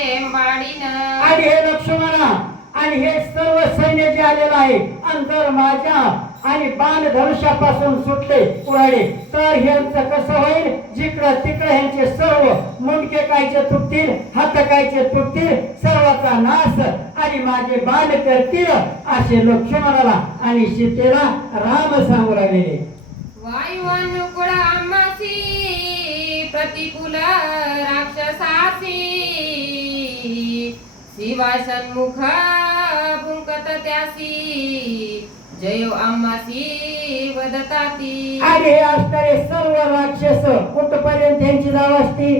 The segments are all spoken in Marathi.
आणि हे लक्ष्मणा आणि हे सर्व सैन्य जे आलेलं आहे अंतर माझ्या आणि बाण धनुष्यापासून सुटले उडाले तर ह्यांचं कसं होईल जिकडं तिकडं ह्यांचे सर्व मुंडके कायचे तुटतील हात कायचे तुटतील सर्वाचा नाश आणि माझे बाण करतील असे लक्ष्मणाला आणि सीतेला राम सांगू लागलेले. वायुअनुकूल आम्हासी प्रतिकूल राक्षसासी शिवा सन्मुख भुंकत त्यासी जयो आम्हासी वदताती. आणि हे असणारे सर्व राक्षस कुठपर्यंत यांची नाव असती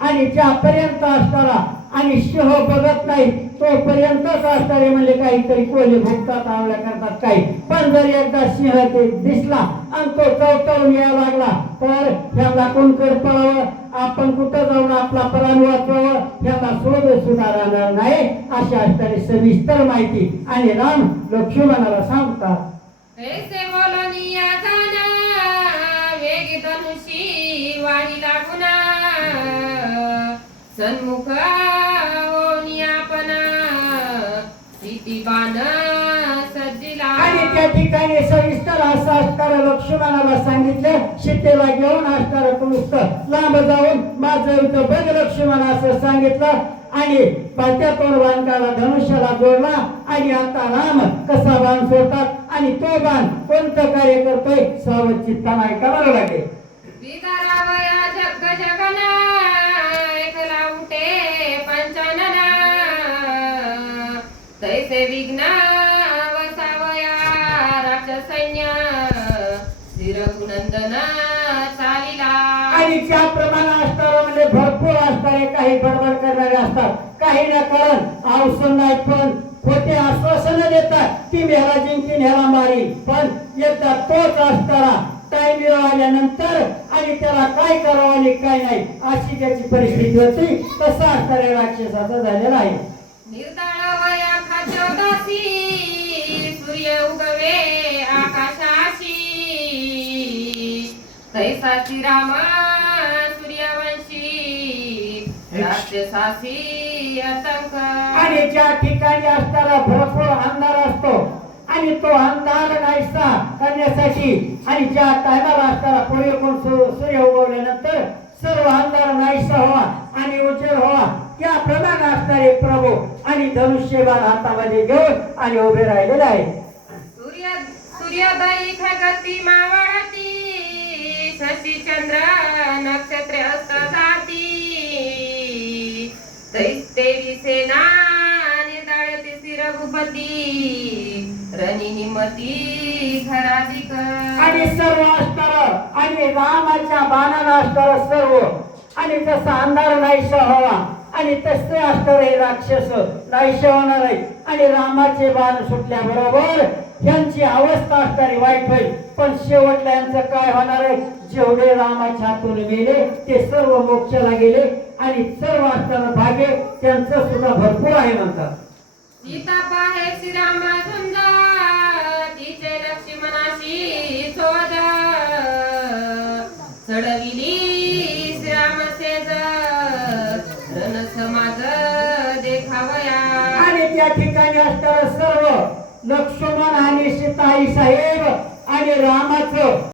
आणि ज्यापर्यंत असणारा आणि सिंह बघत नाही तोपर्यंतच असणारे म्हणजे काहीतरी कोले भुकतात आवल्या करतात काही पण जर एकदा सिंह ते दिसला आणि तो चवचवून यायला लागला तर ह्याला कोण कर पळावं आपण कुठं जाऊन आपला प्राण वाचवावं ह्याला शोध सुद्धा राहणार नाही अशी असणारी सविस्तर माहिती आणि राम लक्ष्मणाला सांगतात. ऐसे बोलनिया जाना वेग धनुषी वाणी लागुना सन्मुख होनियापना सीती बाण सज्जिला. आणि त्या ठिकाणी सविस्तर असं असणारं लक्ष्मणाला सांगितलं सीतेला घेऊन असणारं पुरुष लांब जाऊन माझं इथं बघ लक्ष्मण असं सांगितलं आणि पात्यातून बांधकाला धनुष्याला जोडला आणि आता राम कसा बाण सोडतात आणि तो बाण कोणतं कार्य करतोय सावध चित्तानं ऐकायला लागेल. विदारावया जग जगना एकला उठे पंचानना तैसे विघ्न वसावया राक्षसैन्य शिरगुनंदन चालिला. आणि ज्याप्रमाणे असणारं म्हणजे भरपूर असणारे काही बडबड करणारे असतात काही ना कारण अवसर नाही पण खोटे आश्वासन देतात की ह्याला जिंकीन ह्याला मारील पण एकदा तोच असणारा टाइम आल्यानंतर आणि त्याला काय करावं आणि काय नाही अशी त्याची परिस्थिती होती तसा असणाऱ्या राक्षसाचा झालेला आहे. निर्दळ वया खाचोदासी सूर्य उगवे आकाशाशी तैसा श्रीराम सूर्यवंशी राक्षसासी आतंक. आणि ज्या ठिकाणी असणारा भरपूर अंधार असतो आणि तो अंधार नाहीसा करण्यासाठी आणि ज्या टायमाला असणारा पुढे कोण सूर्य उगवल्यानंतर सर्व अंधार नाहीसा व्हावा आणि उजेड व्हावा त्याप्रमाणे असणारे प्रभू आणि धनुष्यबाण हातामध्ये घेऊन आणि उभे राहिलेले आहे. सूर्योदयी खगती मावळती शशी चंद्र नक्षत्रे अस्त जाती देवी सेना निर्दाळती शिरभूपती रणिनिमती खराधिक. आणि सर्व असणार आणि रामाच्या बाणाला असणार सर्व आणि तसा अंधार नाहीसा व्हावा आणि तसे असणार हे राक्षस नाहीसे होणार आहे आणि रामाचे बाण सुटल्याबरोबर यांची अवस्था असणारी वाईट होईल पण शेवटला यांचं काय होणार आहे जेवढे रामाच्या हातून गेले ते सर्व मोक्षाला गेले आणि सर्व असणारं भाग्य त्यांचं सुद्धा भरपूर आहे म्हणतात. सीता पाहे श्रीराम झुंज तिचे लक्ष्मणाशी शोध चढविली श्रीराम सेज रण समाज देखावया. आणि त्या ठिकाणी असणारं सर्व लक्ष्मण आणि सीता आई साहेब आणि रामाचं